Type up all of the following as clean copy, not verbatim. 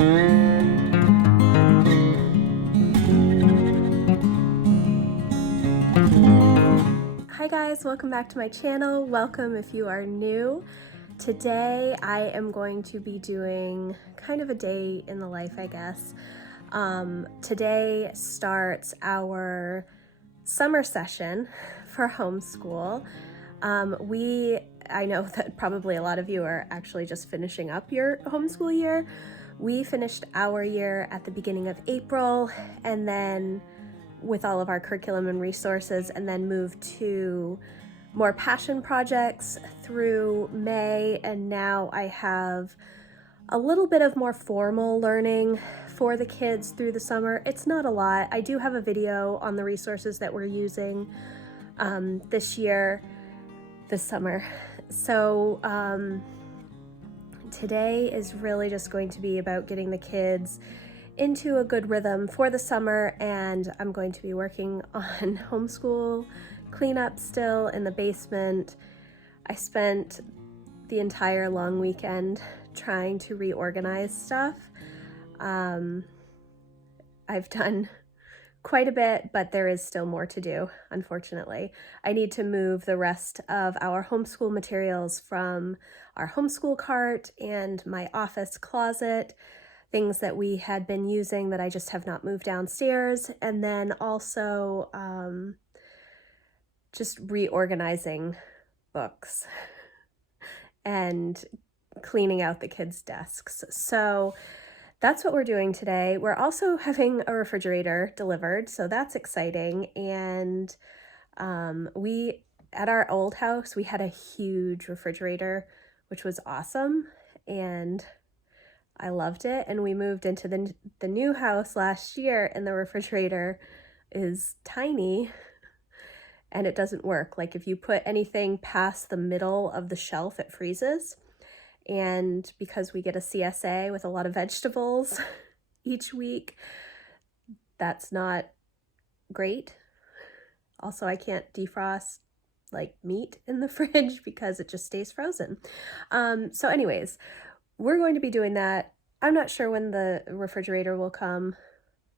Hi guys, welcome back to my channel. Welcome if you are new. Today I am going to be doing kind of a day in the life, I guess. Today starts our summer session for homeschool. I know that probably a lot of you are actually just finishing up your homeschool year. We finished our year at the beginning of April, and then with all of our curriculum and resources, and then moved to more passion projects through May, and now I have a little bit of more formal learning for the kids through the summer. It's not a lot. I do have a video on the resources that we're using this summer. So today is really just going to be about getting the kids into a good rhythm for the summer, and I'm going to be working on homeschool cleanup still in the basement. I spent the entire long weekend trying to reorganize stuff. I've done quite a bit, but there is still more to do, unfortunately. I need to move the rest of our homeschool materials from our homeschool cart and my office closet, things that we had been using that I just have not moved downstairs, and then also just reorganizing books and cleaning out the kids' desks. So that's what we're doing today. We're also having a refrigerator delivered, so that's exciting. And at our old house, we had a huge refrigerator, which was awesome, and I loved it. And we moved into the new house last year, and the refrigerator is tiny and it doesn't work. Like if you put anything past the middle of the shelf, it freezes. And because we get a CSA with a lot of vegetables each week, that's not great. Also, I can't defrost like meat in the fridge because it just stays frozen. So anyways, we're going to be doing that. I'm not sure when the refrigerator will come.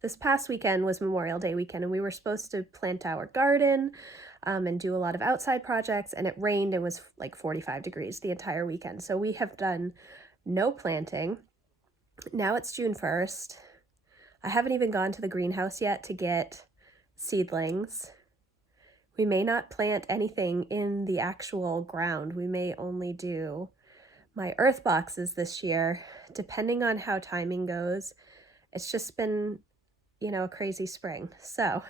This past weekend was Memorial Day weekend, and we were supposed to plant our garden and do a lot of outside projects, and it rained and was like 45 degrees the entire weekend. So we have done no planting. Now it's June 1st. I haven't even gone to the greenhouse yet to get seedlings. We may not plant anything in the actual ground. We may only do my earth boxes this year, depending on how timing goes. It's just been, a crazy spring. So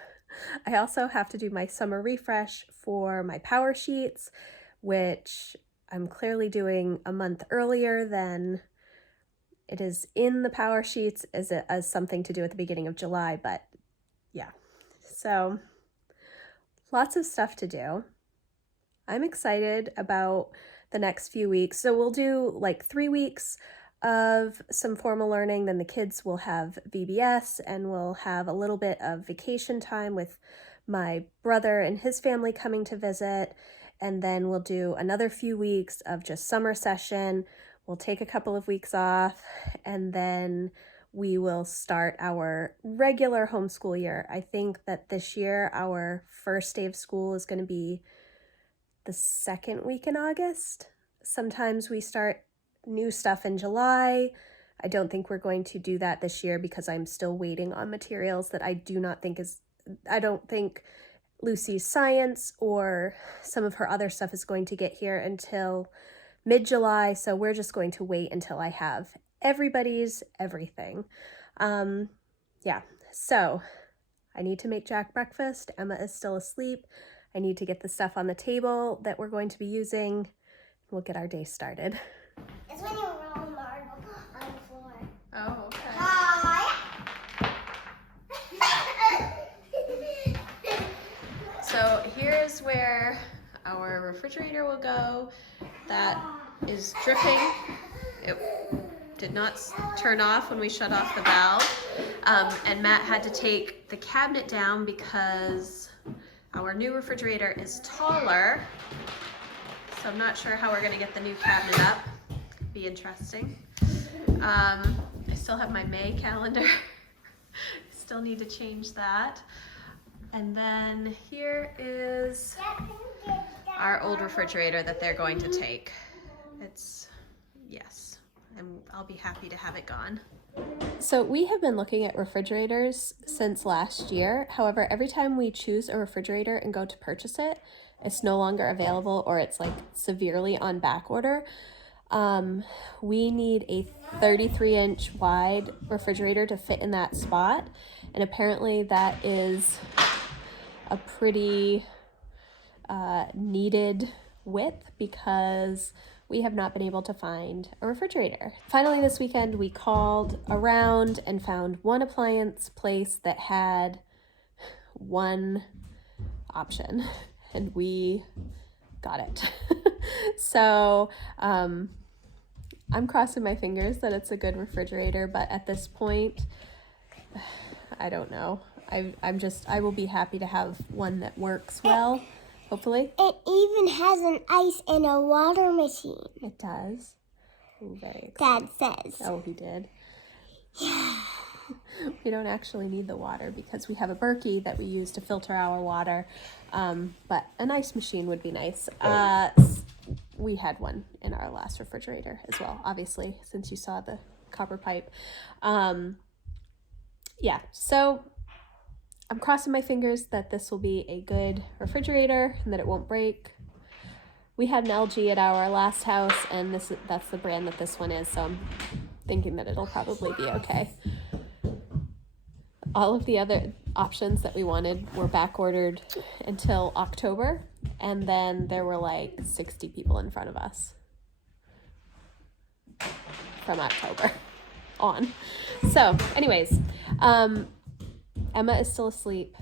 I also have to do my summer refresh for my power sheets, which I'm clearly doing a month earlier than it is in the power sheets as something to do at the beginning of July, but yeah. So lots of stuff to do. I'm excited about the next few weeks. So we'll do like 3 weeks of some formal learning, then the kids will have VBS, and we'll have a little bit of vacation time with my brother and his family coming to visit, and then we'll do another few weeks of just summer session. We'll take a couple of weeks off, and then we will start our regular homeschool year. I think that this year our first day of school is going to be the second week in August. Sometimes we start new stuff in July. I don't think we're going to do that this year because I'm still waiting on materials that I don't think Lucy's science or some of her other stuff is going to get here until mid-July. So we're just going to wait until I have everybody's everything. Yeah, so I need to make Jack breakfast. Emma is still asleep. I need to get the stuff on the table that we're going to be using. We'll get our day started. It's when you roll marble on the floor. Oh, okay. So here's where our refrigerator will go. That is dripping. It did not turn off when we shut off the valve. And Matt had to take the cabinet down because our new refrigerator is taller. So I'm not sure how we're gonna get the new cabinet up. Be interesting. I still have my May calendar. Still need to change that. And then here is our old refrigerator that they're going to take. It's, yes, I'll be happy to have it gone. So we have been looking at refrigerators since last year. However, every time we choose a refrigerator and go to purchase it, it's no longer available or it's like severely on back order. We need a 33-inch wide refrigerator to fit in that spot. And apparently that is a pretty needed width because we have not been able to find a refrigerator. Finally, this weekend, we called around and found one appliance place that had one option, and we got it. So I'm crossing my fingers that it's a good refrigerator, but at this point, I don't know. I will be happy to have one that works well, hopefully. It even has an ice and a water machine. It does. Ooh, very exciting. Dad says. Oh, he did. We don't actually need the water because we have a Berkey that we use to filter our water, but an ice machine would be nice. We had one in our last refrigerator as well, obviously, since you saw the copper pipe. Yeah, so I'm crossing my fingers that this will be a good refrigerator and that it won't break. We had an LG at our last house, and that's the brand that this one is, so I'm thinking that it'll probably be okay. All of the other options that we wanted were back ordered until October, and then there were like 60 people in front of us from October on. So anyways, Emma is still asleep.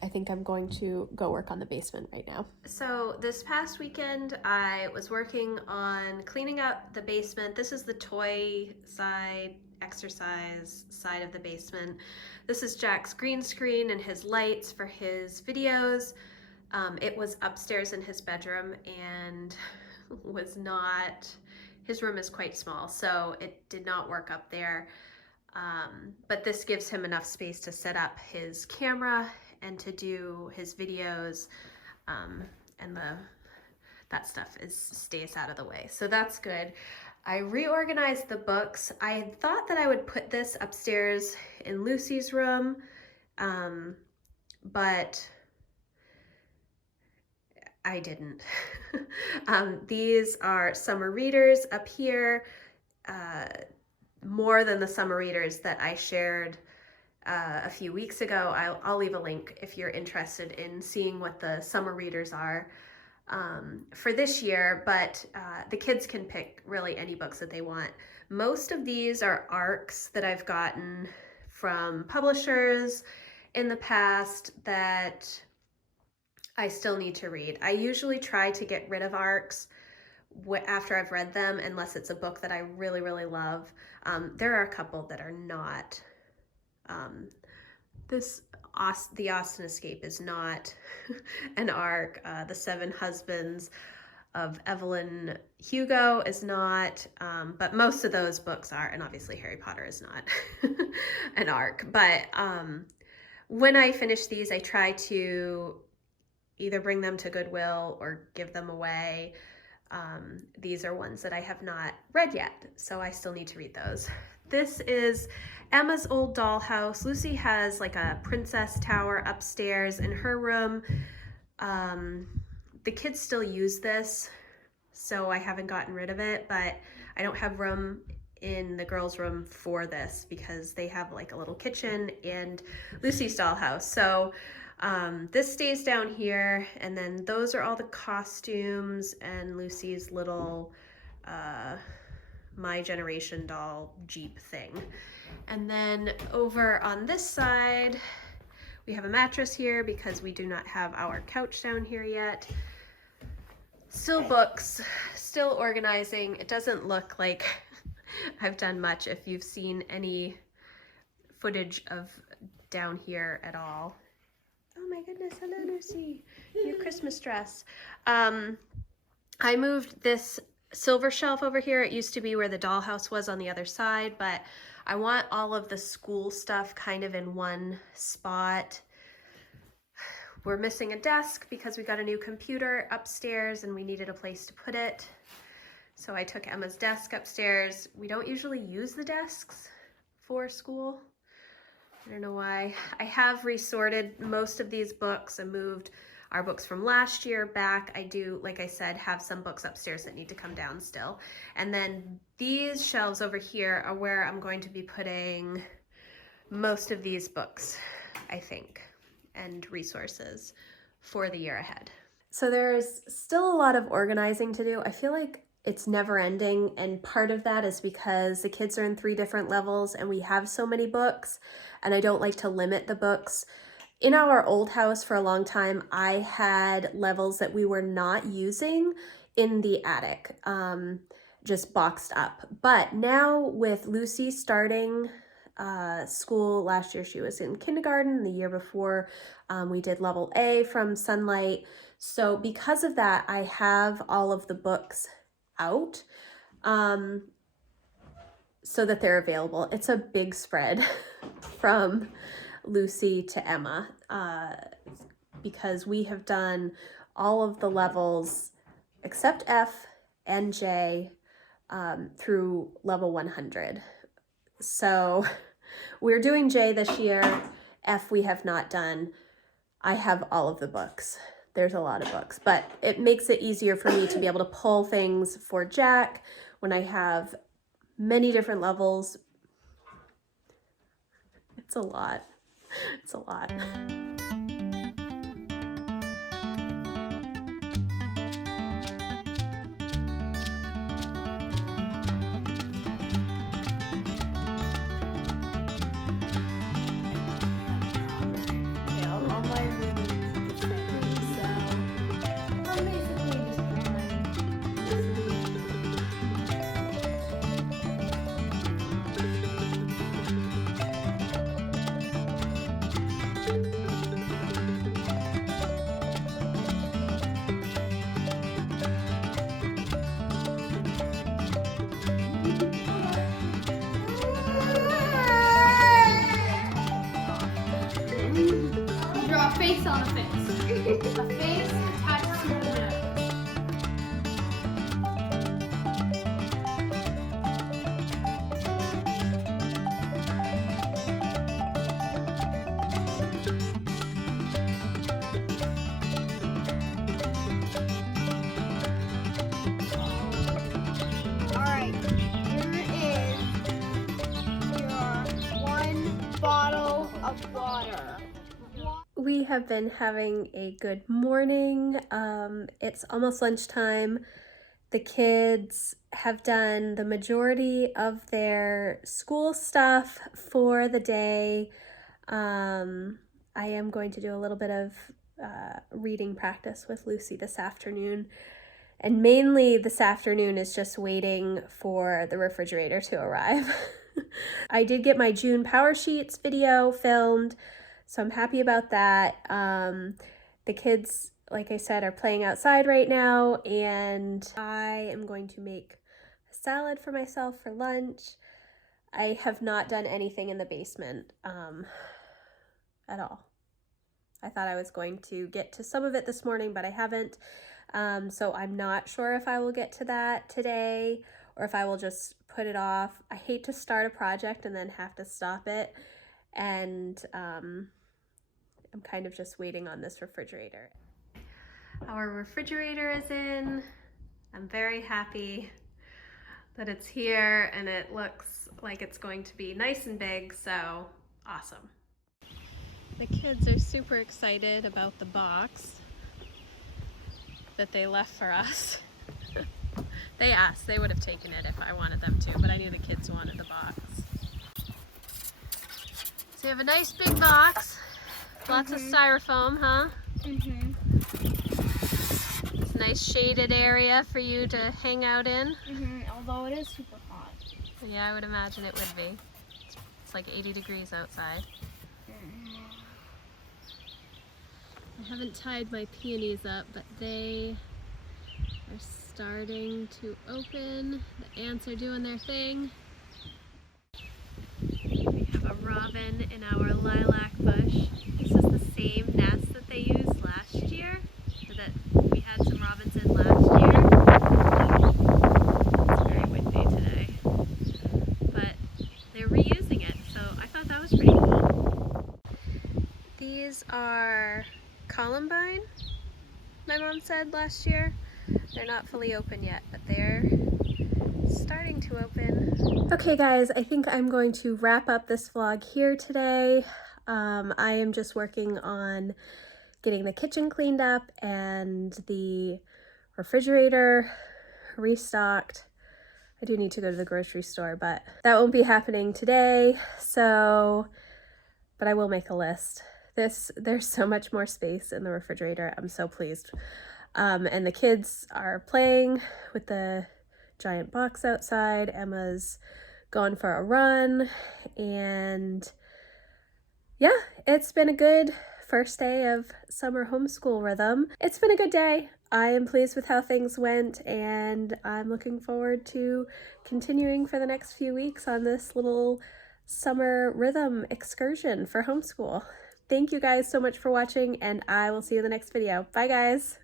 I think I'm going to go work on the basement right now. So this past weekend, I was working on cleaning up the basement. This is the toy side, exercise side of the basement. This is Jack's green screen and his lights for his videos. It was upstairs in his bedroom and was not, his room is quite small, so it did not work up there. But this gives him enough space to set up his camera and to do his videos, and that stuff stays out of the way. So that's good. I reorganized the books. I had thought that I would put this upstairs in Lucy's room, but I didn't. These are summer readers up here, more than the summer readers that I shared a few weeks ago. I'll leave a link if you're interested in seeing what the summer readers are for this year, but the kids can pick really any books that they want. Most of these are ARCs that I've gotten from publishers in the past that I still need to read. I usually try to get rid of ARCs after I've read them, unless it's a book that I really, really love. There are a couple that are not. The Austen Escape is not an ARC. The Seven Husbands of Evelyn Hugo is not, but most of those books are, and obviously Harry Potter is not an ARC. But when I finish these, I try to either bring them to Goodwill or give them away. These are ones that I have not read yet, so I still need to read those. This is Emma's old dollhouse. Lucy has like a princess tower upstairs in her room. The kids still use this, so I haven't gotten rid of it, but I don't have room in the girls' room for this because they have like a little kitchen and Lucy's dollhouse. So this stays down here, and then those are all the costumes and Lucy's little My Generation doll Jeep thing. And then over on this side, we have a mattress here because we do not have our couch down here yet. Still books, still organizing. It doesn't look like I've done much if you've seen any footage of down here at all. Oh my goodness, hello Lucy, your Christmas dress. I moved this silver shelf over here. It used to be where the dollhouse was on the other side, but I want all of the school stuff kind of in one spot. We're missing a desk because we got a new computer upstairs and we needed a place to put it. So I took Emma's desk upstairs. We don't usually use the desks for school. I don't know why. I have resorted most of these books and moved our books from last year back. I do, like I said, have some books upstairs that need to come down still. And then these shelves over here are where I'm going to be putting most of these books, I think, and resources for the year ahead. So there's still a lot of organizing to do. I feel like it's never ending, and part of that is because the kids are in 3 different levels and we have so many books, and I don't like to limit the books. In our old house for a long time, I had levels that we were not using in the attic, just boxed up. But now with Lucy starting school last year, she was in kindergarten. The year before, we did level A from Sunlight. So because of that, I have all of the books out so that they're available. It's a big spread from Lucy to Emma because we have done all of the levels except F and J through level 100. So we're doing J this year. F we have not done. I have all of the books. There's a lot of books, but it makes it easier for me to be able to pull things for Jack when I have many different levels. It's a lot. It's a lot. Draw a face on a face. A face attached to a nose. Alright, here is your 1 bottle of water. We have been having a good morning. It's almost lunchtime. The kids have done the majority of their school stuff for the day. I am going to do a little bit of reading practice with Lucy this afternoon. And mainly this afternoon is just waiting for the refrigerator to arrive. I did get my June Power Sheets video filmed, so I'm happy about that. The kids, like I said, are playing outside right now, and I am going to make a salad for myself for lunch. I have not done anything in the basement at all. I thought I was going to get to some of it this morning, but I haven't. So I'm not sure if I will get to that today or if I will just put it off. I hate to start a project and then have to stop it. And I'm kind of just waiting on this refrigerator. Our refrigerator is in. I'm very happy that it's here and it looks like it's going to be nice and big, so awesome. The kids are super excited about the box that they left for us. They asked, they would have taken it if I wanted them to, but I knew the kids wanted the box. So you have a nice big box, lots of styrofoam, huh? It's a nice shaded area for you to hang out in. Although it is super hot. Yeah, I would imagine it would be. It's like 80 degrees outside. I haven't tied my peonies up, but they are starting to open. The ants are doing their thing. We have a robin in our lilac bush. This is the same nest that they used last year, or that we had some robins in last year. It's very windy today, but they're reusing it, so I thought that was pretty cool. These are columbine, my mom said last year. They're not fully open yet, but they're starting to open. Okay guys, I think I'm going to wrap up this vlog here today. I am just working on getting the kitchen cleaned up and the refrigerator restocked. I do need to go to the grocery store, but that won't be happening today, but I will make a list. There's so much more space in the refrigerator. I'm so pleased. And the kids are playing with the giant box outside. Emma's going for a run, and yeah, it's been a good first day of summer homeschool rhythm. It's been a good day. I am pleased with how things went, and I'm looking forward to continuing for the next few weeks on this little summer rhythm excursion for homeschool. Thank you guys so much for watching, and I will see you in the next video. Bye guys!